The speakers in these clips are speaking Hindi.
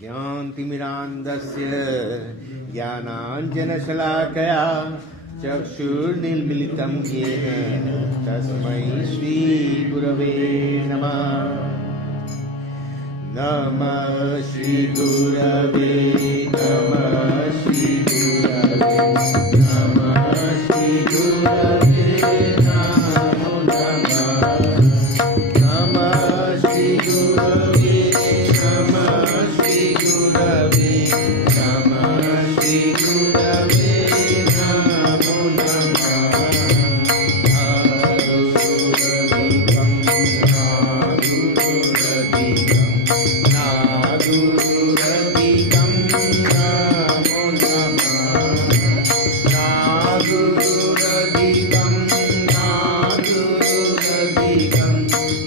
ज्ञानतिमिरान्धस्य ज्ञानाञ्जनशलाकया चक्षुर्निर्मिलितं येन तस्मै श्रीगुरवे नमः। नमः श्रीगुरवे नमः श्रीगुरवे नमः श्रीगुरवे नमो नमः। नमः श्रीगुरवे नमः श्रीगुरवे नमः श्रीगुरवे नमो नमः। नादुरदिकं नादुरदिकं नमो नमः। नादुरदिकं नादुरदिकं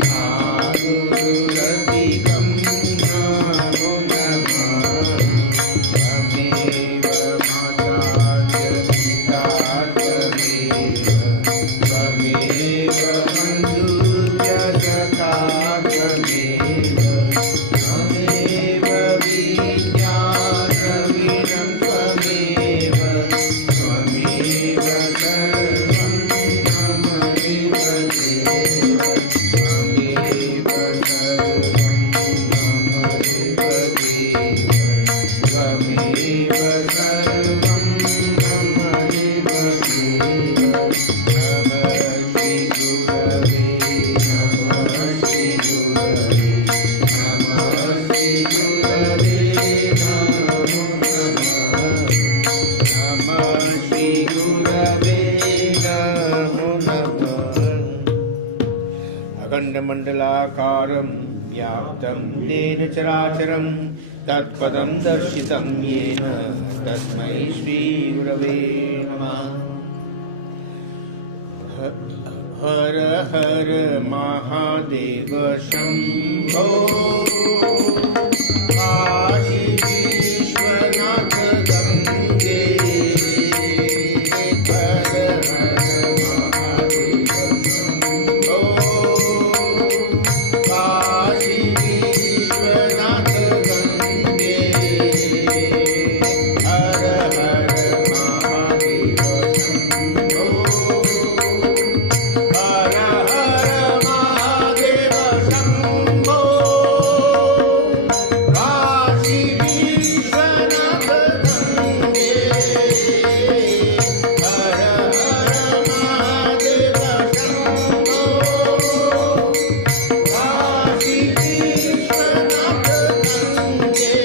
नादुरदिकं नमो नमः। त्वमेव माता च पिता च देव त्वमेव बन्धुश्च सखा च देव त्वमेव विज्ञानविनं त्वमेव त्वमेव सर्वं ममैव देव त्वमेव सर्वं ममैव देव त्वमेव सर्वं ममैव देव। नमः श्रीगुरवे नमः श्रीगुरवे नमः श्रीगुरवे नमो नमः। नमः श्रीगुरवे नमो नमः। अखण्डमण्डलाकारं व्याप्तं येन चराचरं तत्पदं दर्शितं येन तस्मै श्रीगुरवे नमः। हर हर महादेव शम्भो काशी विश्वनाथ गंगे। हर हर महादेव शम्भो काशी विश्वनाथ गंगे। हर हर महादेव शम्भो हर हर महादेव शम्भो काशी विश्वनाथ गंगे। हर हर महादेव शम्भो काशी विश्वनाथ गंगे।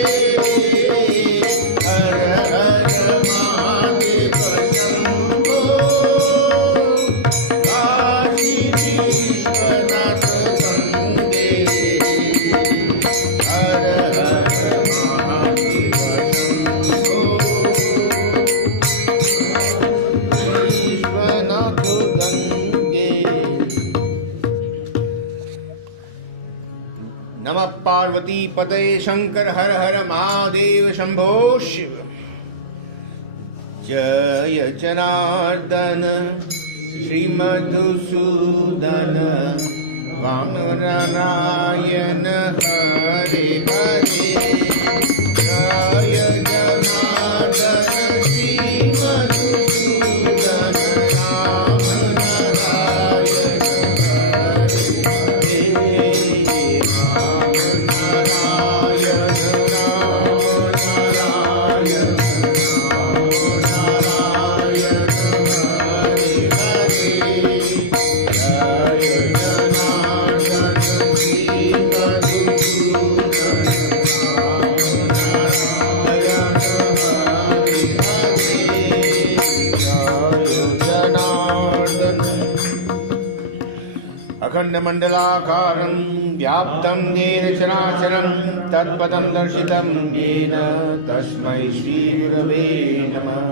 हर हर महादेव शम्भो काशी विश्वनाथ गंगे। हर हर महादेव शम्भो विश्वनाथ गंगे। नमः पार्वती पतये शंकर हर हर महादेव शंभो शिव। जय जनार्दन श्रीमधुसूदन वामनारायण हरे हरे। जय जनार्दन श्रीमधुसूदन रामनारायण हरे हरे। रामनारायण रामनारायण रामनारायण हरे हरे। जय जनार्दन श्रीमधुसूदन रामनारायण हरे हरे। जय जनार्दन। अखण्डमण्डलाकारं व्याप्तं येन चराचरं तत्पदं दर्शितं येन तस्मै श्रीगुरवे नमः।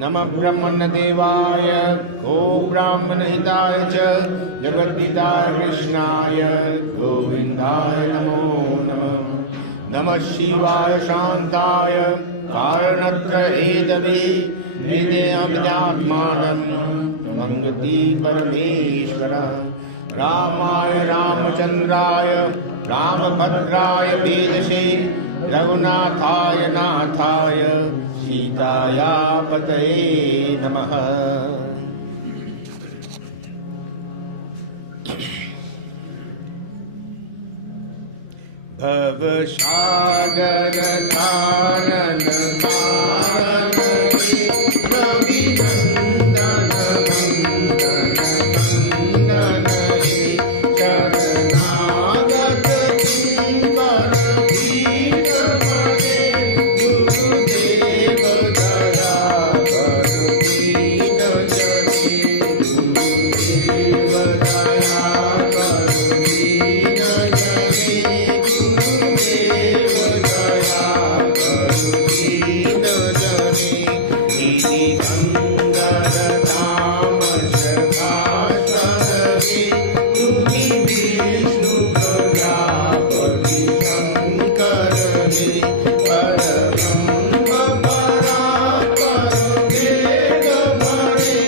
नमः ब्रह्मण्यदेवाय गो ब्राह्मणहिताय च जगद्धिताय कृष्णाय गोविन्दाय नमो नमः। नमः शिवाय शान्ताय कारणत्रयेदवे हृदयमिदात्मानं मंगति परमेश्वर। रामाय रामचंद्राय रामभद्राय वेदसे रघुनाथाय नाथाय सीताया पतये नमः। भव सागर तारन तारन रवि नंदन वंदन वंदन शरणागत किंकर भीर परे गुरुदेव दया कर दीन जने गुरुदेव दया कर दीन जने गुरुदेव दया कर दीन जने इति संगर धाम सखासरसि तुहि विष्णु प्रजापति शंकर रे परब्रह्म परात्पर वेद भरे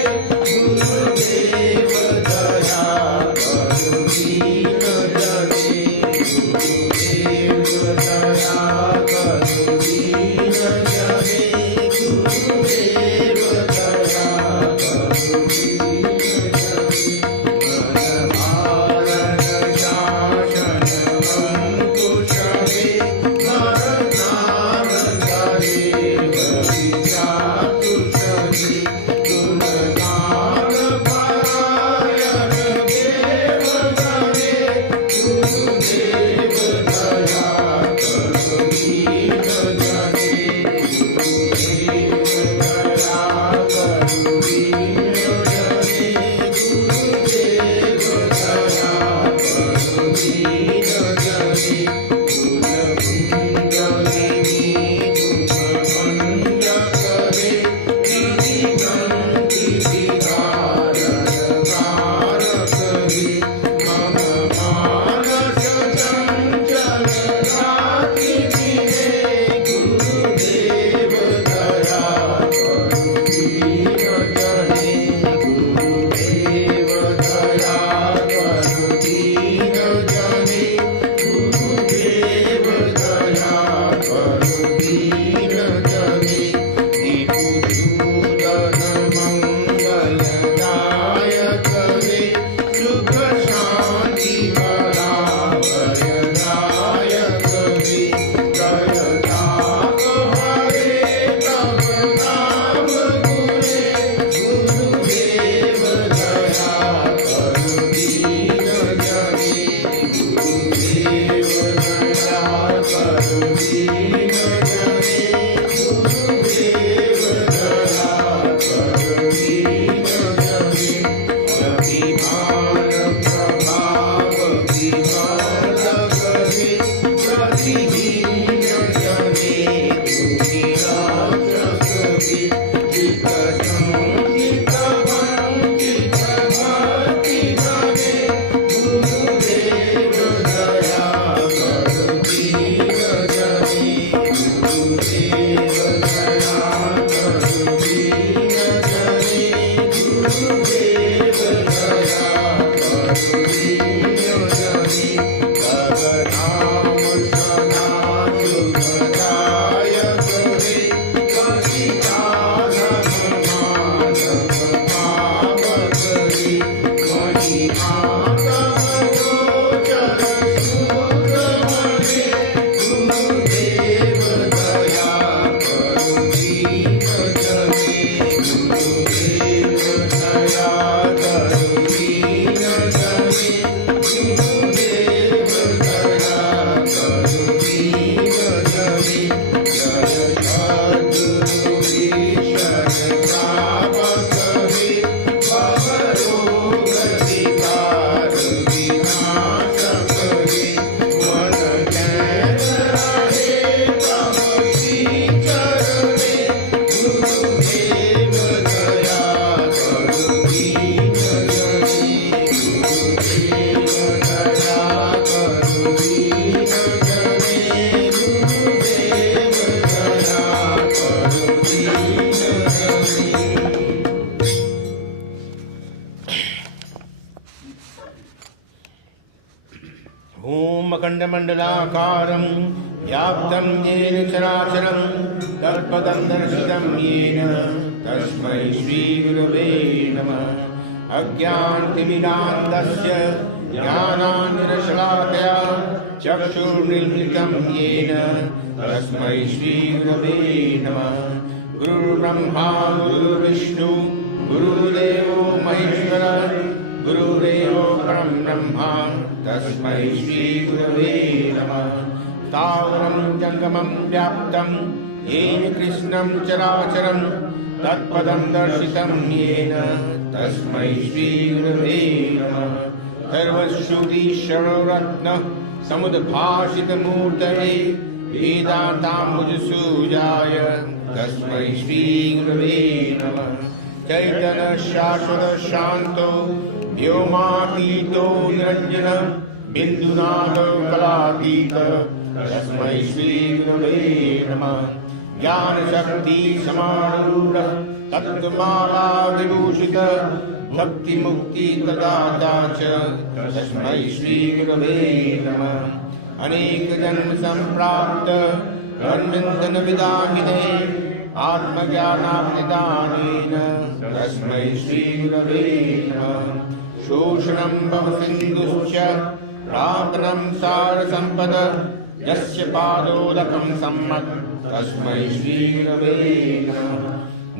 गुरुदेव दया कर दीन जने गुरुदेव दया कर दीन जने गुरुदेव दया कर दीन जने मन भारत शासन अंकुश रे नर नार करे हरि चातुषरी गुणगान परायण देव जने गुरुदेव दया कर दीन जने गुरुदेव दया कर दीन जने गुरुदेव दया कर दीन जने कुलकुंडलिनी कुमकुंड करे निधि गंति विधारण कार करे मम मानस चंचल राति मिले गुरुदेव दया कर दीन जने गुरुदेव दया कर दीन जने गुरुदेव दया कर दीन जने विभूषण मंगलदायक रे सुख शांति बला भयदायक रे जय ताप हरे तब नाम गुरे गुरुदेव दया कर दीन जने गुरुदेव दया कर दीन जने गुरुदेव दया कर दीन जने अभिमान प्रभाव विमान करे प्रतिहीन जने तुहि रक्षक रे विकसंकित वंचित भक्ति जने गुरुदेव दया कर दीन जने गुरुदेव दया कर दीन जने गुरुदेव दया कर दीन जने तव नाम सदा सुखदायक रे पतितानन मानव पावक रे महिमा तव गोचर सूत्र मने गुरुदेव दया कर दीन जने गुरुदेव दया कर दीन जने गुरुदेव दया कर दीन जने जय सद्गुरु ईश्वर प्रापक रे भवरोग विकार विनाशक रे मन चैन रहे तब श्रीचर रे गुरुदेव दया कर दीन जने गुरुदेव दया कर दीन जने गुरुदेव दया कर दीन जने। ओम अखंड मंडलाकारं व्याप्तं येन चराचरं तत्पदं दर्शितं येन तस्मै श्रीगुरवे नमः। अज्ञानतिमिरान्धस्य ज्ञानाञ्जनशलाकया चक्षुर्मीलितं येन तस्मै श्रीगुरवे नमः। गुरुर्ब्रह्मा गुरुर्विष्णु गुरुर्देवो महेश्वरः गुरुरेवो परं ब्रह्म तस्मै श्रीगुरवे नमः। स्थावरं जङ्गमं व्याप्तं येन कृष्णं चराचरं तत्पदं दर्शितं येन तस्मै श्रीगुरवे नमः। सर्वश्रुतिशरणरत्नः समुद्भाषितमूर्तये वेदान्ताम्बुजसूजाय तस्मै श्रीगुरवे नमः। चैतन्यशाश्वत शान्तो व्योमातीतो निरञ्जन बिन्दुनाथो कलातीत तस्मै श्रीगुरवे नमः। ज्ञानशक्ति समारूढ तत्त्वमाला विभूषित भक्तिमुक्ति प्रदाता च तस्मै श्रीगुरवे नमः। अनेक जन्म संप्राप्त कर्मबन्धन विदाहिने आत्मज्ञानाप्तिदानेन तस्मै श्रीगुरवे नमः। शोषणं भवसिन्धुश्च प्रापनं सारसम्पद यस्य पादोदकं सम्मत् तस्मै श्रीगुरवे नमः।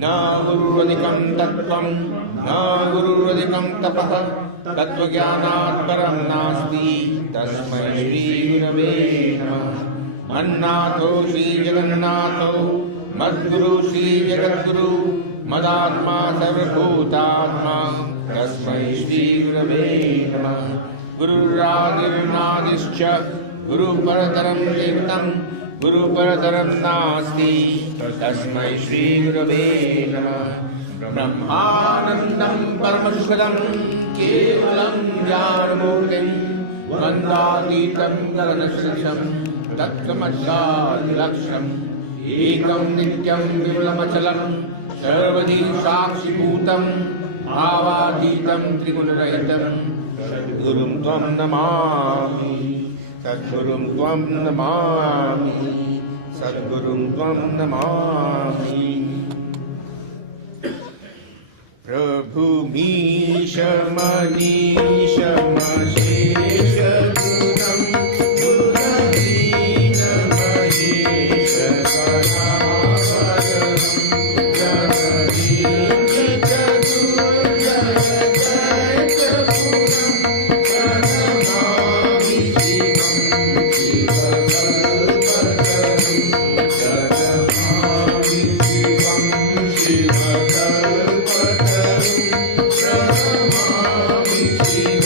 न गुरुरधिकं तत्त्वं न गुरुरधिकं तपः तत्त्वज्ञानात् परं नास्ति तस्मै श्रीगुरवे नमः। मन्नाथो श्रीजगन्नाथो मद्गुरु श्रीजगद्गुरु मदात्मा सर्वभूतात्मा तस्मै श्रीगुरवे नमः। गुरुरादिर्नादिश्च गुरुपरतरं दैवतं गुरुपरतरं नास्ति तस्मै श्रीगुरवे नमः। ब्रह्मानन्दं परमसुखदं केवलं ज्ञानमूर्तिं मन्दातीतं गगनसदृशं तत्त्वमस्यादिलक्ष्यम् एकं नित्यं विमलमचलं सर्वधी साक्षिभूतं भावातीतं त्रिगुणरहितं सद्गुरुं त्वं नमामि सद्गुरुं त्वं नमामि सद्गुरुं त्वं नमामि। प्रभुमीश मनीष महेश गुरुं गुरुदीन महेश कलावरं जगदीश चतुर्जय जयपुरं प्रणमामि शिवं शिवकल्पतरुं प्रणमामि शिवं शिवकल्पतरुं प्रणमामि शिवं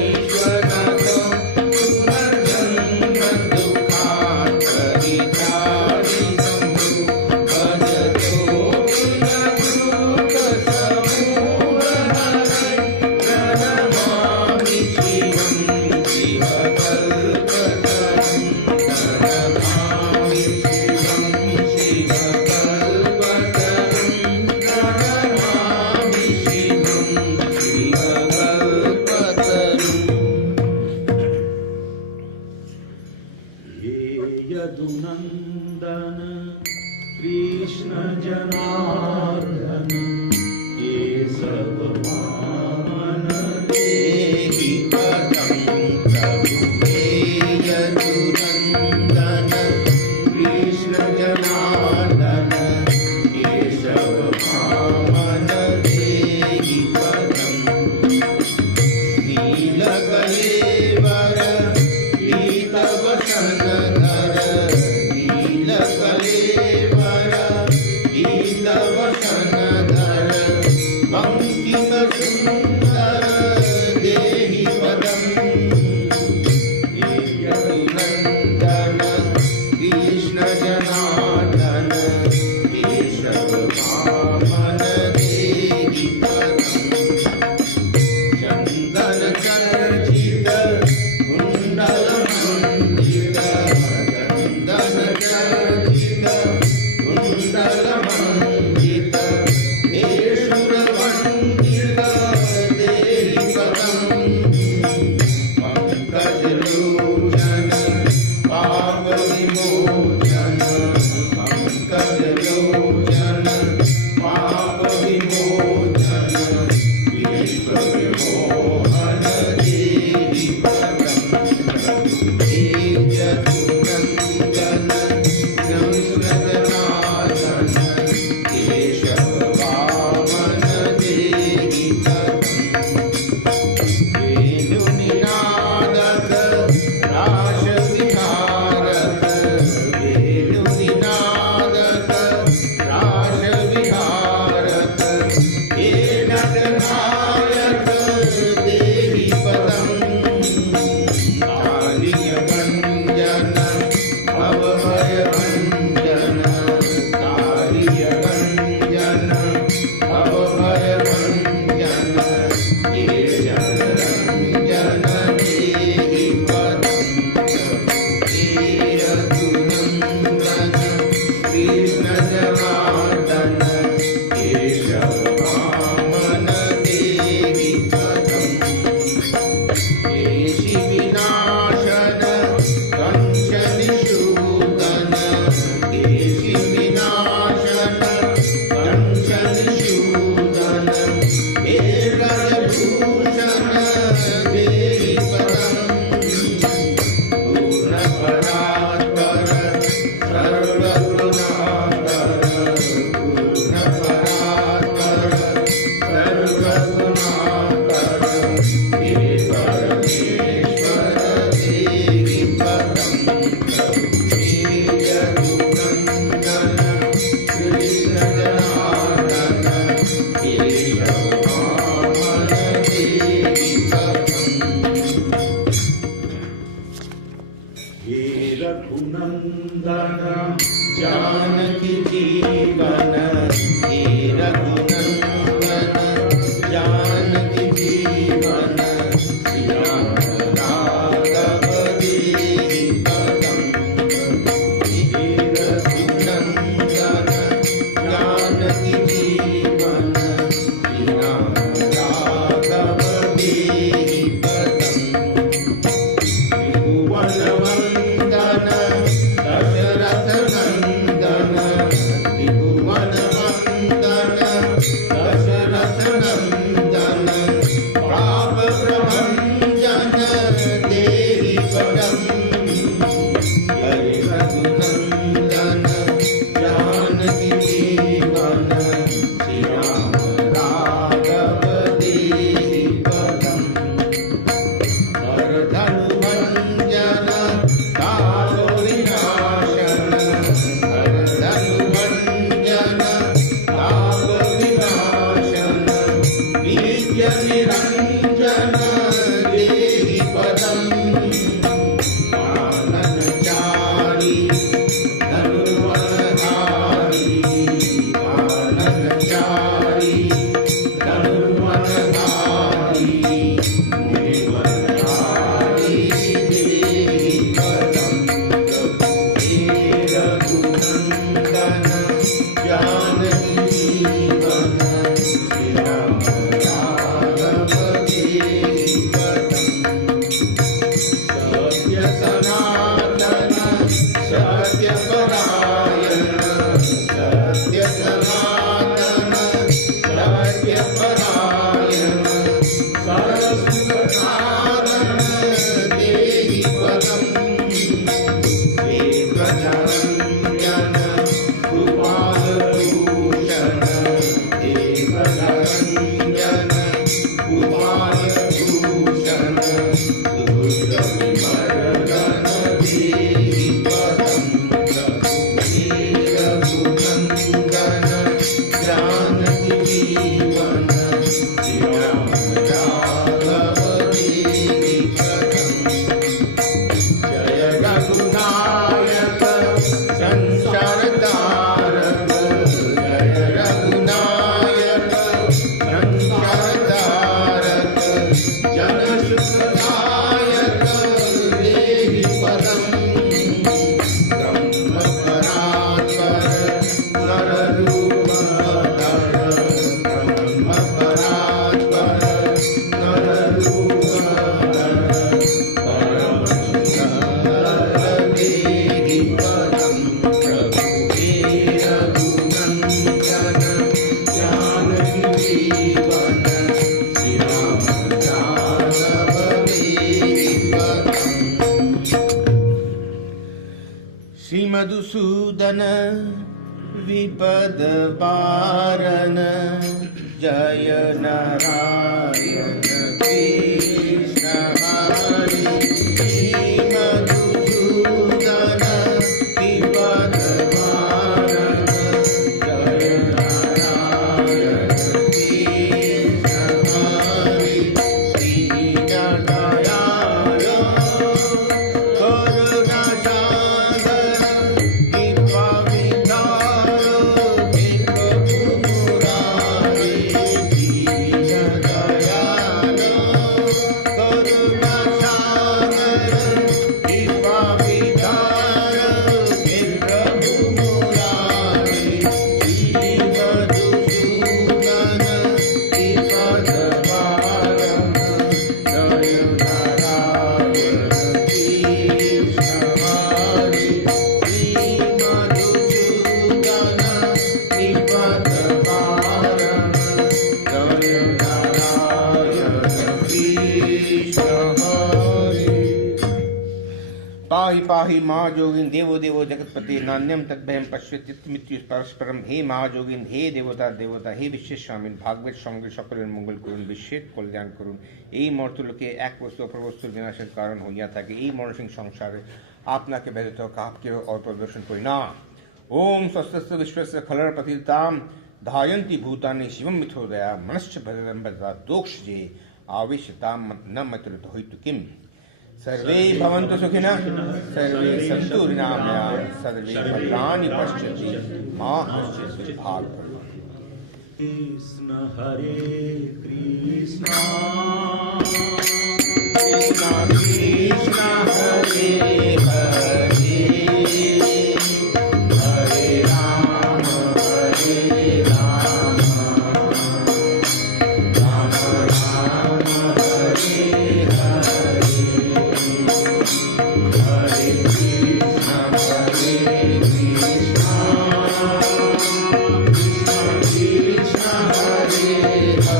विश्वनाथ पुनर्जन्म दुःखात् परित्राणि शम्भो भजतो पुनकृतसमूढहरे प्रणमामि शिवं शिवकल्पतरुं प्रणमामि शिवं शिवकल्पतरुं प्रणमामि शिवं शिवकल्पतरुं हे यदुनन्दन कृष्ण जनार्दन केशववामन देहि पदं प्रभु हे यदुनन्दन कृष्ण जनार्दन केशव वामन देहि पदं नीलकलेवर पीतवसनधर नीलकलेवर पीतवसनधर पंकितसुन्दर देहि पदं हे यदुनन्दन कृष्ण जनार्दन केशव वामन देहि पदं चन्दन चर्चित कुण्डलमण्डित चन्दन चर्चित कुण्डलमण्डित देशुरवन्दित देहि पदं पङ्कजलोचन पापविमोचन पङ्कजलोचन पापविमोचन विश्वविमोहन देहि पदं हे यदुनन्दन कृष्णजनार्दन केशव वामन देहि पदं वेणुनिनादक रासविहारक वेणुनिनादक रासविहारक हे नटनायक देहि पदं कालियभञ्जन भवभयभञ्जन कालियभञ्जन भवभयभञ्जन हे जनरञ्जन देहि पदं हे यदुनन्दन कृष्ण जनार्दन केशव वामन देहि पदं केशिविनाशन कंसनिषूदन केशिविनाशन कंसनिषूदन हे गजभूषण देहि पदं पूर्णपरात्पर सर्वगुणाकर पूर्णपरात्पर सर्वगुणाकर हे परमेश्वर देहि पदं हे यदुनन्दन कृष्ण जनार्दन केशव वामन देहि पदं हे रघुनन्दन जानकी जीवन हे रघुनन्दन जानकी जीवन श्री राम राघव देहि पदं हे रघुनन्दन जानकी जीवन श्री राम राघव देहि पदं त्रिभुवनवन्दन दशरथ मधुसूदन विपद वारन जय नारायण कृष्ण हरि मधुसूदन विपद वारन जय नारायण कृष्ण हरि दीन दयाल करुणा सागर कृपा विदारो कृपा मुरारी दीन दयाल करुणा सागर कृपा विदारो कृपा मुरारी श्री मधुसूदन विपद वारन जय नारायण कृष्ण हरि श्री मधुसूदन विपद वारन जय नारायण कृष्ण हरि। पाहि पाहि महाजोगिन देवो देवो जगतपते नान्यम तद्भयम पश्यति मृत्यु परस्परम। हे महाजोगिन, हे देवता देवता, হে বিশ্বের স্বামীন ভাগবত সঙ্গে সকলের মঙ্গল করুন, বিশ্বের কল্যাণ করুন। এই মর্তলোকে এক বস্তু অপর বস্তুর বিনাশের কারণ হইয়া থাকে। এই মনসিং সংসারে আপনাকে ব্যতীত কাহাকে অপদর্শন করি না। ওম স্বস্তস্য বিশ্বস্য খলরপতিতাম ধায়ন্তি ভূতানি শিবম মিথোদয়া মনশ্চ ভজনম বদা दोष जे आविश्यताम न मत्रत होइतु किम। सर्वे भवन्तु सुखिनः, सर्वे सन्तु निरामयाः, सर्वे भद्राणि पश्यन्ति मा कश्चित् दुःखात् भवेत्। कृष्ण हरे कृष्ण कृष्ण कृष्ण हरे हरे हरे राम राम राम हरे हरे हरे कृष्ण कृष्ण हरे हरे हरे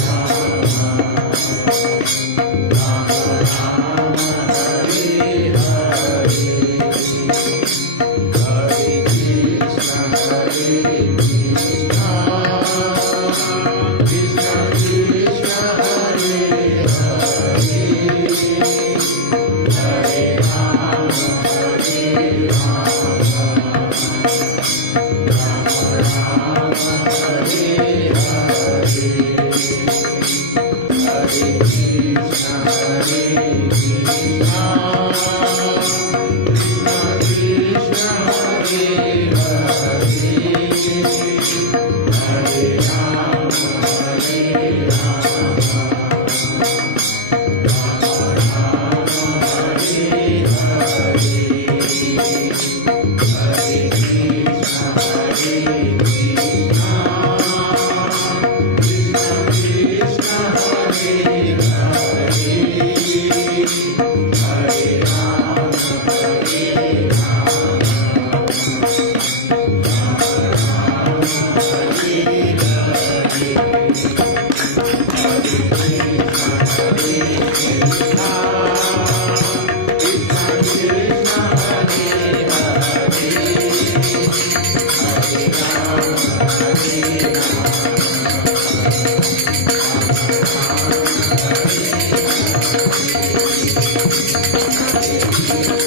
राम राम राम हरे हरे हरे कृष्ण कृष्ण कृष्ण हरे हरे हरे राम Hare